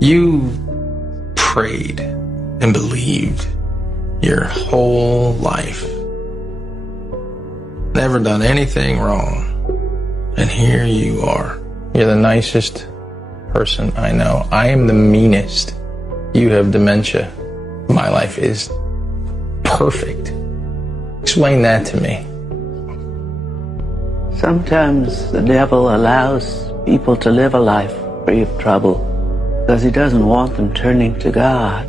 You prayed and believed your whole life. Never done anything wrong. And here you are. You're the nicest person I know. I am the meanest. You have dementia. My life is perfect. Explain that to me. Sometimes the devil allows people to live a life free of trouble because he doesn't want them turning to God.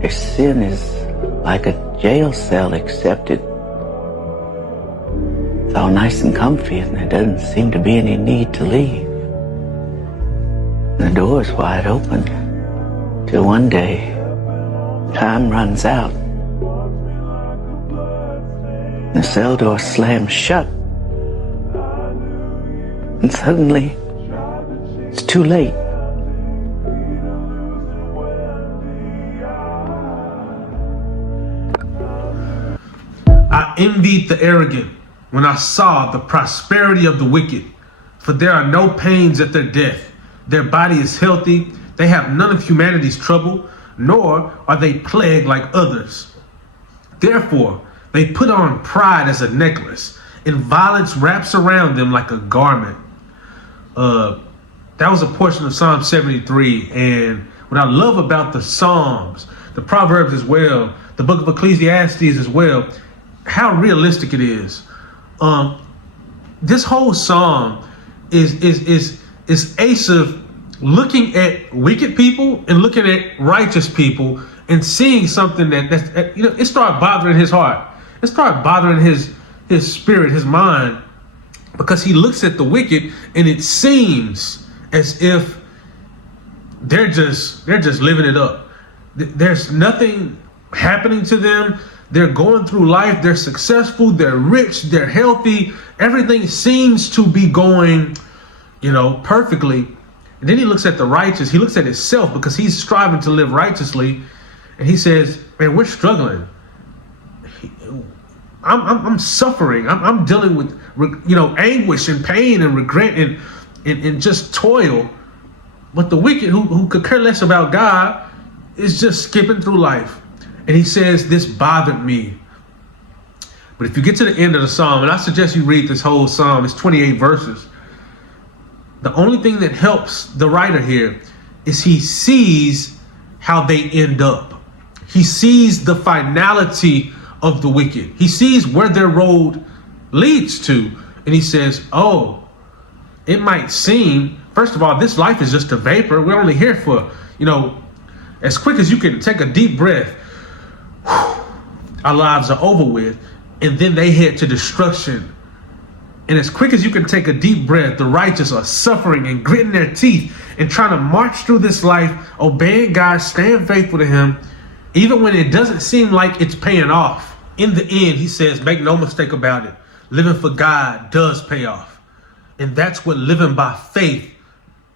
Their sin is like a jail cell, except it's all nice and comfy and there doesn't seem to be any need to leave. The door's wide open till one day time runs out. The cell door slams shut, and suddenly it's too late. I envied the arrogant when I saw the prosperity of the wicked, for there are no pains at their death. Their body is healthy. They have none of humanity's trouble, nor are they plagued like others. Therefore, they put on pride as a necklace, and violence wraps around them like a garment. That was a portion of Psalm 73. And what I love about the Psalms, the Proverbs as well, the book of Ecclesiastes as well, how realistic it is. This whole Psalm is Asaph looking at wicked people and looking at righteous people and seeing something that's it started bothering his heart. It started bothering his spirit, his mind, because he looks at the wicked and it seems as if they're just living it up. There's nothing happening to them. They're going through life. They're successful. They're rich. They're healthy. Everything seems to be going, perfectly. And then he looks at the righteous. He looks at himself because he's striving to live righteously. And he says, man, we're struggling. I'm suffering. I'm dealing with, anguish and pain and regret and just toil. But the wicked who could care less about God is just skipping through life. And he says, this bothered me. But if you get to the end of the Psalm, and I suggest you read this whole Psalm, it's 28 verses. The only thing that helps the writer here is he sees how they end up. He sees the finality of the wicked. He sees where their road leads to. And he says, oh, it might seem, first of all, this life is just a vapor. We're only here for, as quick as you can take a deep breath, our lives are over with. And then they head to destruction. And as quick as you can take a deep breath, the righteous are suffering and gritting their teeth and trying to march through this life, obeying God, staying faithful to him, even when it doesn't seem like it's paying off. In the end, he says, make no mistake about it. Living for God does pay off. And that's what living by faith,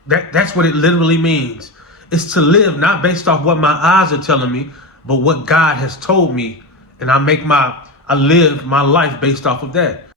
that's what it literally means. It's to live not based off what my eyes are telling me, but what God has told me. And I live my life based off of that.